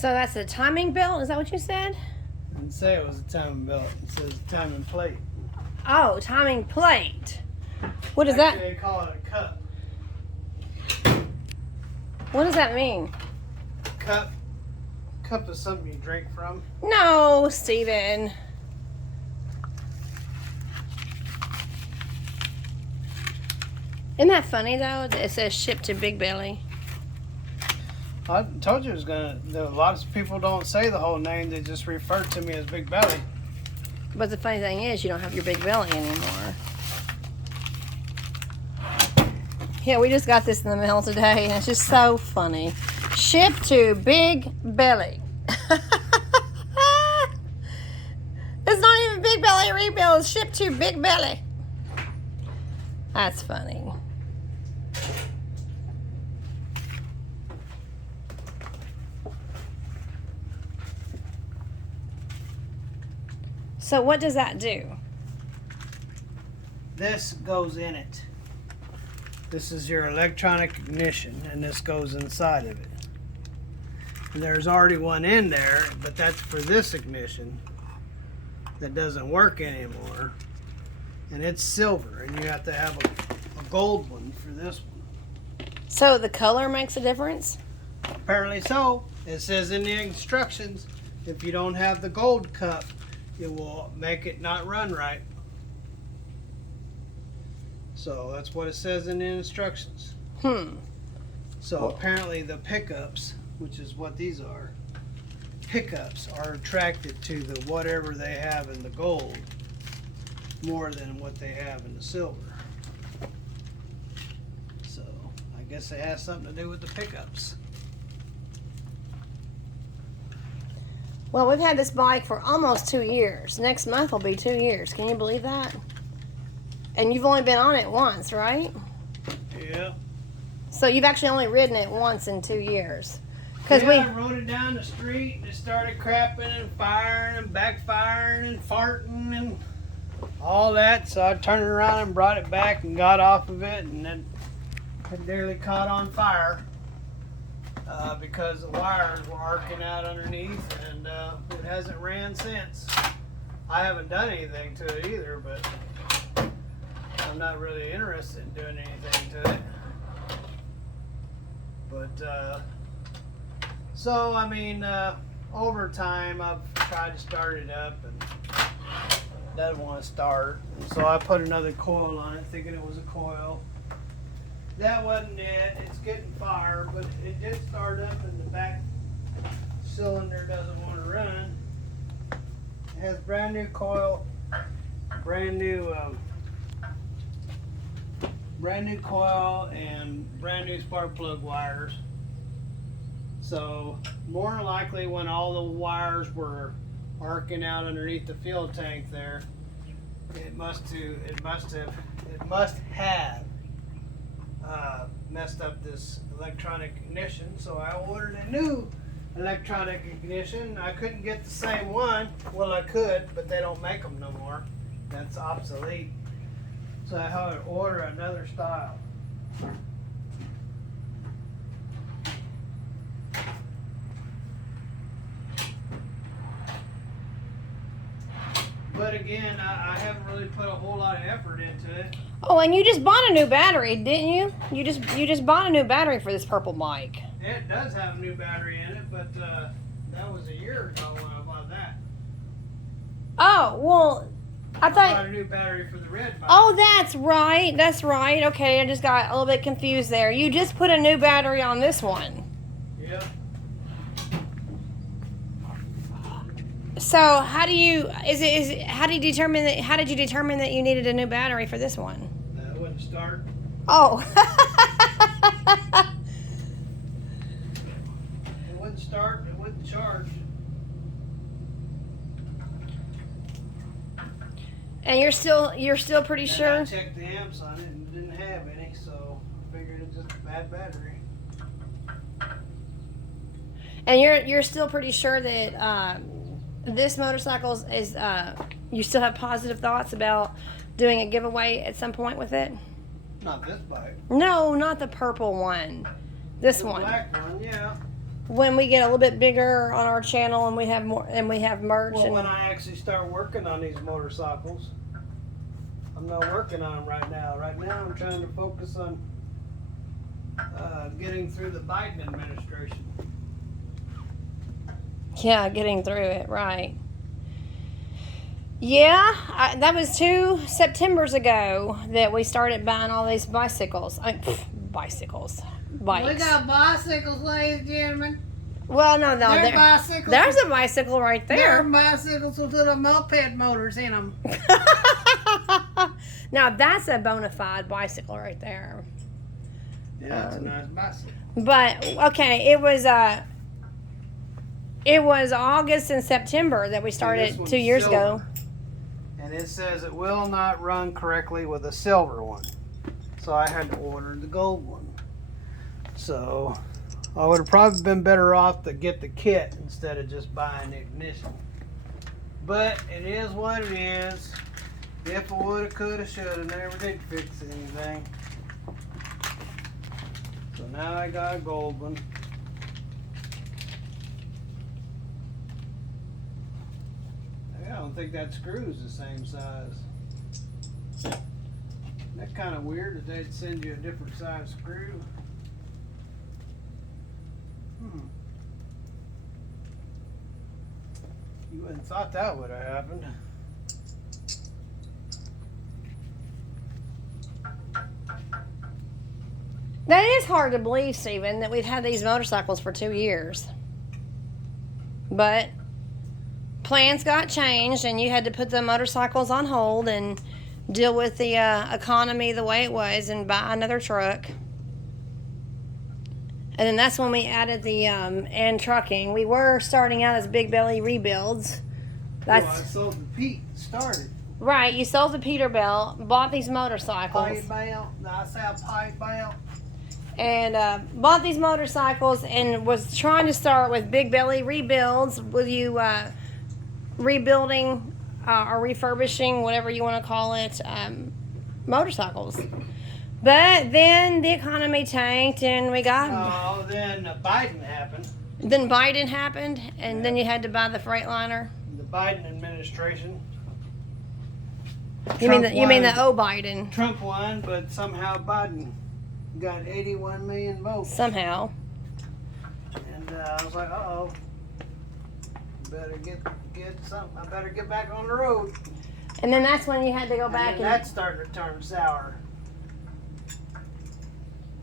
So that's a timing belt? Is that what you said? I didn't say it was a timing belt. It says timing plate. Oh, timing plate. What is Actually, that? they call it a cup. What does that mean? Cup. Cup is something you drink from. No, Steven. Isn't that funny though? It says shipped to Big Belly. I told you it was gonna. A lot of people don't say the whole name; they just refer to me as Big Belly. But the funny thing is, you don't have your big belly anymore. Yeah, we just got this in the mail today, and it's just so funny. Shipped to Big Belly. It's not even Big Belly Rebuild. It's shipped to Big Belly. That's funny. So what does that do? This goes in it. This is your electronic ignition, and this goes inside of it. And there's already one in there, but that's for this ignition that doesn't work anymore. And it's silver, and you have to have a gold one for this one. So the color makes a difference? Apparently so. It says in the instructions, if you don't have the gold cup, it will make it not run right. So that's what it says in the instructions. So apparently the pickups, which is what these are, pickups are attracted to the whatever they have in the gold more than what they have in the silver. So I guess it has something to do with the pickups. Well, we've had this bike for almost 2 years. Next month will be 2 years. Can you believe that? And you've only been on it once, right? Yeah. So you've actually only ridden it once in 2 years. I rode it down the street and it started crapping and firing and backfiring and farting and all that. So I turned it around and brought it back and got off of it, and then it nearly caught on fire because the wires were arcing out underneath, and it hasn't ran since. I haven't done anything to it either, but I'm not really interested in doing anything to it. But so I mean, over time I've tried to start it up and it doesn't want to start. And so I put another coil on it, thinking it was a coil. That wasn't it. It's getting fire, but it did start up, and the back cylinder doesn't want to run. It has brand new coil, brand new coil, and brand new spark plug wires. So more than likely, when all the wires were arcing out underneath the fuel tank there, it must have messed up this electronic ignition. So I ordered a new electronic ignition. I couldn't get the same one. Well, I could, but they don't make them no more. That's obsolete. So I had to order another style. But again, I haven't really put a whole lot of effort into it. Oh, and you just bought a new battery, didn't you? You just bought a new battery for this purple bike. It does have a new battery in it, but that was a year ago when I bought that. Oh, well, I thought... I bought a new battery for the red bike. Oh, that's right. That's right. Okay, I just got a little bit confused there. You just put a new battery on this one. Yep. So how do you how did you determine that you needed a new battery for this one? That wouldn't start. Oh. It wouldn't start. It wouldn't charge. And you're still pretty And sure? I checked the amps on it and it didn't have any, so I figured it's just a bad battery. And you're still pretty sure that this motorcycle is you still have positive thoughts about doing a giveaway at some point with it? Not this bike. No, not the purple one. This The one. black one, yeah. when we get a little bit bigger on our channel and we have more and we have merch. Well, And when I actually start working on these motorcycles, I'm not working on them right now. Right now, I'm trying to focus on getting through the Biden administration. yeah, getting through it, right. Yeah, that was 2 Septembers ago that we started buying all these bicycles. Bicycles. Bikes. We got bicycles, ladies and gentlemen. Well, no, They're bicycles. there's a bicycle right They're there. bicycles with little moped motors in them. Now, that's a bona fide bicycle right there. Yeah, it's a nice bicycle. But, okay, it was August and September that we started one's 2 years ago. silver. And it says it will not run correctly with a silver one. So I had to order the gold one. So I would have probably been better off to get the kit instead of just buying the ignition. But it is what it is. If I woulda, coulda, shoulda, never did fix anything. So now I got a gold one. I don't think that screw is the same size. That's kind of weird that they'd send you a different size screw. You wouldn't have thought that would have happened. That is hard to believe, Stephen, that we've had these motorcycles for 2 years. But plans got changed, and you had to put the motorcycles on hold and deal with the economy the way it was and buy another truck. And then that's when we added the and trucking. We were starting out as Big Belly Rebuilds. Well, I sold the Pete, started. Right, you sold the Peterbilt, bought these motorcycles. Pipe belt. I say a pipe belt. And bought these motorcycles and was trying to start with Big Belly Rebuilds with you rebuilding or refurbishing, whatever you want to call it, motorcycles. But then the economy tanked and we got... Oh, then Biden happened. Then Biden happened and then you had to buy the Freightliner. The Biden administration. You mean the O Biden? Trump won, but somehow Biden got 81 million votes. Somehow. And I was like, uh-oh. Better get something. I better get back on the road. And then that's when you had to go back and that's starting to turn sour.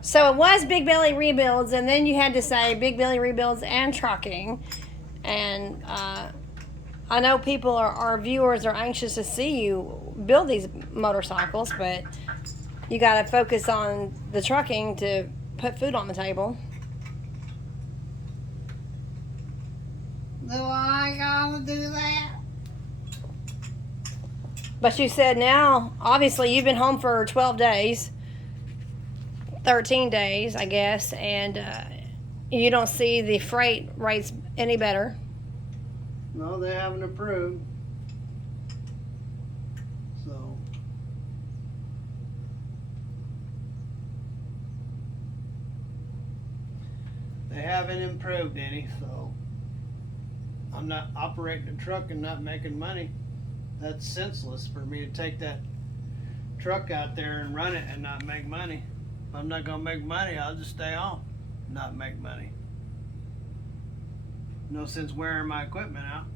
So it was Big Belly Rebuilds, and then you had to say Big Belly Rebuilds and trucking. And I know people, our viewers, are anxious to see you build these motorcycles, but you got to focus on the trucking to put food on the table. Do I gotta do that? But you said now, obviously, you've been home for 12 days, 13 days, I guess, and you don't see the freight rates any better. No, they haven't approved. So. They haven't improved any, so. I'm not operating a truck and not making money. That's senseless for me to take that truck out there and run it and not make money. If I'm not gonna make money, I'll just stay on, not make money. No sense wearing my equipment out.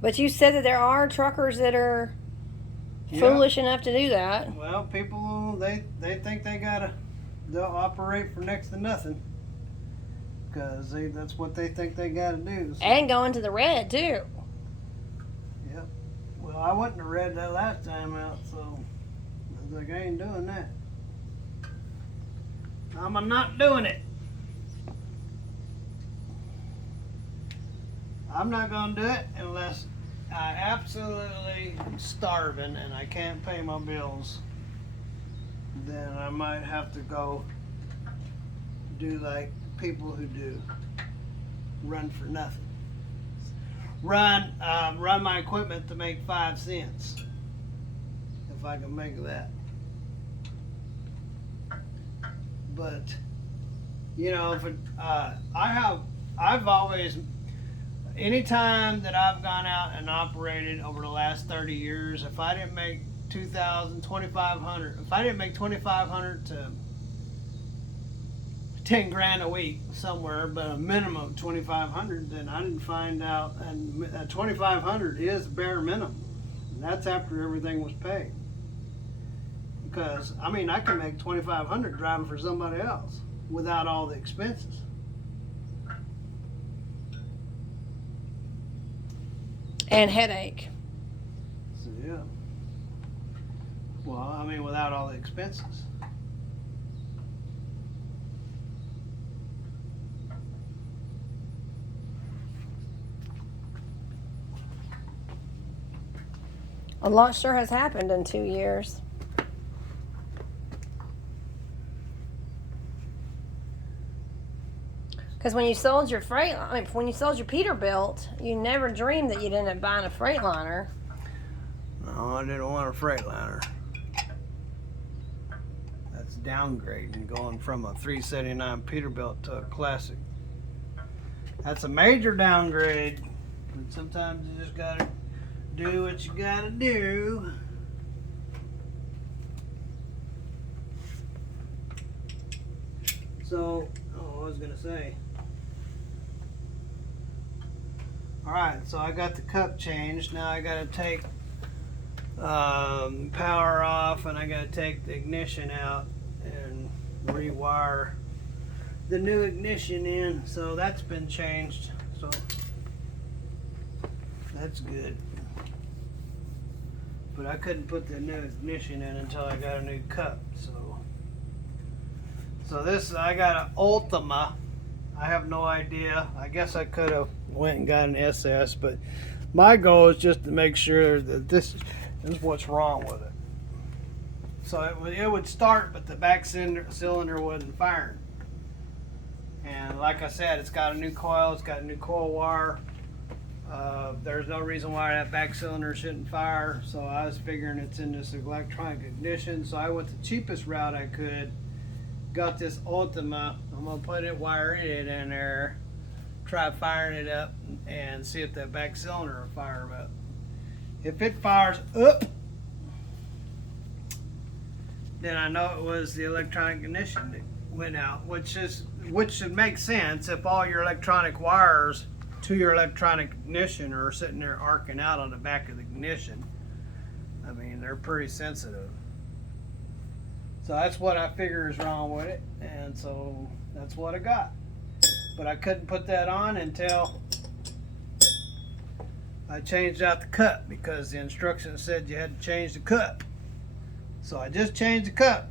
But you said that there are truckers that are foolish enough to do that. Well, people, they think they'll operate for next to nothing. Because that's what they think they gotta do. So. And go into the red, too. Yep. Well, I wasn't in the red that last time out, so I was like, I ain't doing that. I'm not doing it. I'm not gonna do it unless I absolutely starving and I can't pay my bills. Then I might have to go do like people who do run for nothing. Run my equipment to make 5 cents. If I can make that. But You know, if it, I've always, anytime that I've gone out and operated over the last 30 years, if I didn't make 2,000, 2,500, if I didn't make 2,500 to 10 grand a week somewhere, but a minimum of 2,500, then I didn't find out, and 2,500 is bare minimum. And that's after everything was paid. Because, I mean, I can make 2,500 driving for somebody else without all the expenses. And headache. So, yeah. Well, I mean, without all the expenses. A lot sure has happened in 2 years. Because when you sold your when you sold your Peterbilt, you never dreamed that you'd end up buying a Freightliner. No, I didn't want a Freightliner. That's downgrading, going from a 379 Peterbilt to a Classic. That's a major downgrade. And sometimes you just gotta do what you gotta do. So, I was gonna say. Alright, so I got the cup changed. Now I gotta take power off, and I gotta take the ignition out and rewire the new ignition in. So that's been changed. So that's good. But I couldn't put the new ignition in until I got a new cup. So this, I got an Ultima. I have no idea. I guess I could have went and got an SS, but my goal is just to make sure that this is what's wrong with it. So it would start, but the back cylinder wasn't firing. And like I said, it's got a new coil. It's got a new coil wire. There's no reason why that back cylinder shouldn't fire. So I was figuring it's in this electronic ignition. So I went the cheapest route I could. Got this Ultima. I'm gonna put it, wire it in there, try firing it up, and see if that back cylinder will fire up. If it fires up, then I know it was the electronic ignition that went out, which should make sense if all your electronic wires to your electronic ignition are sitting there arcing out on the back of the ignition. I mean, they're pretty sensitive. So that's what I figure is wrong with it, and so that's what I got. But I couldn't put that on until I changed out the cup, because the instructions said you had to change the cup. So I just changed the cup.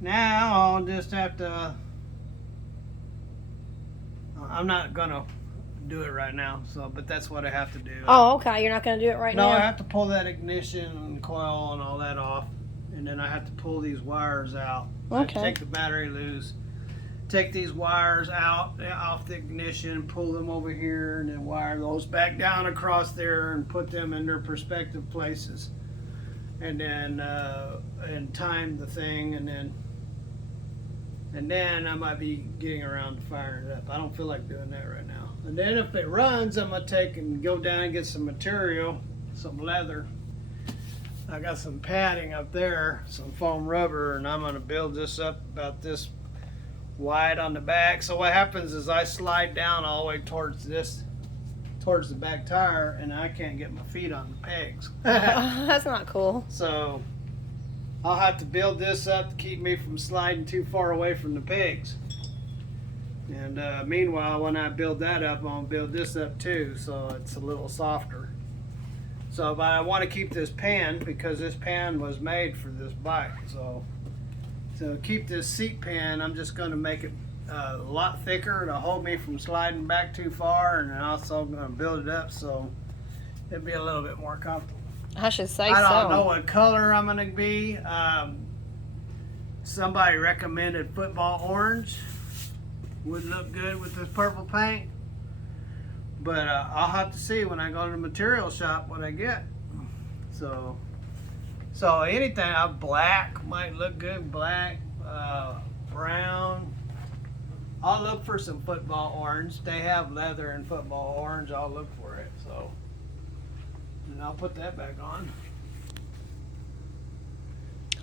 Now I'll just have to, I'm not gonna do it right now, so, but that's what I have to do. Oh, okay. You're not going to do it right now? No, I have to pull that ignition and coil and all that off, and then I have to pull these wires out. I have to take the battery loose, take these wires out off the ignition, pull them over here, and then wire those back down across there and put them in their respective places, and then and time the thing, and then I might be getting around to firing it up. I don't feel like doing that right now. And then if it runs, I'm gonna take and go down and get some material, some leather. I got some padding up there, some foam rubber, and I'm gonna build this up about this wide on the back. So what happens is I slide down all the way towards the back tire, and I can't get my feet on the pegs. That's not cool. So I'll have to build this up to keep me from sliding too far away from the pegs. And meanwhile, when I build that up, I'm gonna build this up too, so it's a little softer. So, but I want to keep this pan, because this pan was made for this bike. So to keep this seat pan, I'm just going to make it a lot thicker to hold me from sliding back too far, and also going to build it up so it'd be a little bit more comfortable. I should say I so. don't know what color I'm going to be. Somebody recommended football orange. Would look good with this purple paint. But I'll have to see when I go to the material shop what I get. So anything, black might look good. Black, brown, I'll look for some football orange. They have leather and football orange. I'll look for it. So, and I'll put that back on.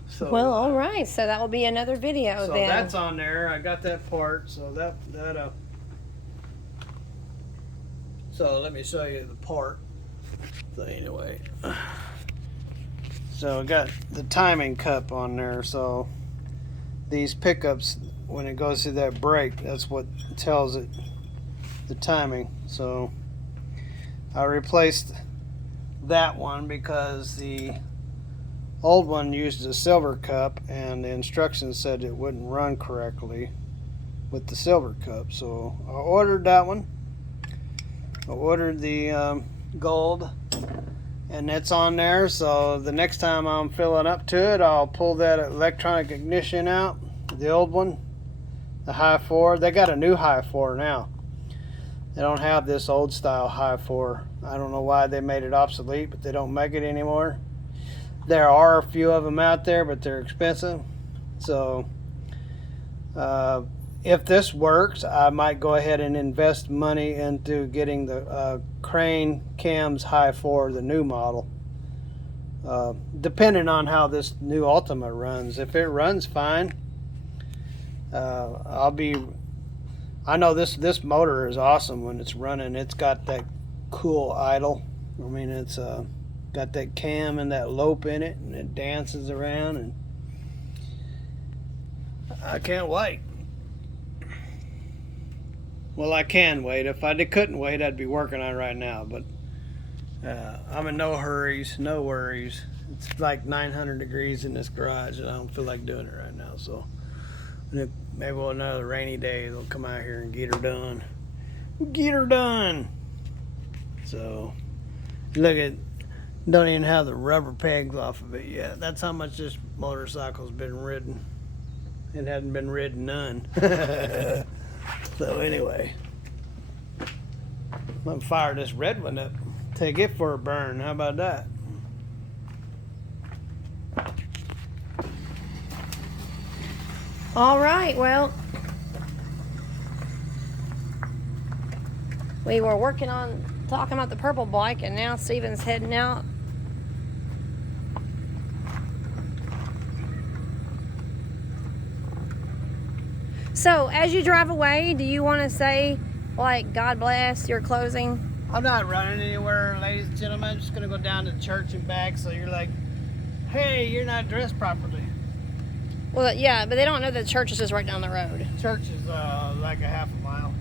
So, Well, all right. So that will be another video so then. that's on there. I got that part. So so let me show you the part. So anyway, so I got the timing cup on there. So these pickups, when it goes through that brake, that's what tells it the timing. So I replaced that one because the old one used a silver cup, and the instructions said it wouldn't run correctly with the silver cup. So I ordered that one. I ordered the gold, and it's on there. So the next time I'm filling up to it, I'll pull that electronic ignition out, the old one, the high 4. They got a new high 4 now. They don't have this old style high 4. I don't know why they made it obsolete, but they don't make it anymore. There are a few of them out there, but they're expensive. So if this works, I might go ahead and invest money into getting the Crane Cams High 4, the new model. Depending on how this new Ultima runs. If it runs fine, I know this motor is awesome when it's running. It's got that cool idle. I mean, it's got that cam and that lope in it, and it dances around, and I can't wait. Well, I can wait. If I couldn't wait, I'd be working on it right now. But I'm in no hurries, no worries. It's like 900 degrees in this garage, and I don't feel like doing it right now. So maybe on another rainy day, they'll come out here and get her done. Get her done. So look at, don't even have the rubber pegs off of it yet. That's how much this motorcycle's been ridden. It hadn't been ridden none. So anyway, I'm gonna fire this red one up, take it for a burn. How about that? All right, well, we were working on talking about the purple bike, and now Steven's heading out. So, as you drive away, do you want to say, like, God bless your closing? I'm not running anywhere, ladies and gentlemen. I'm just gonna go down to the church and back, so you're like, hey, you're not dressed properly. Well, yeah, but they don't know that the church is just right down the road. Church is like a half a mile.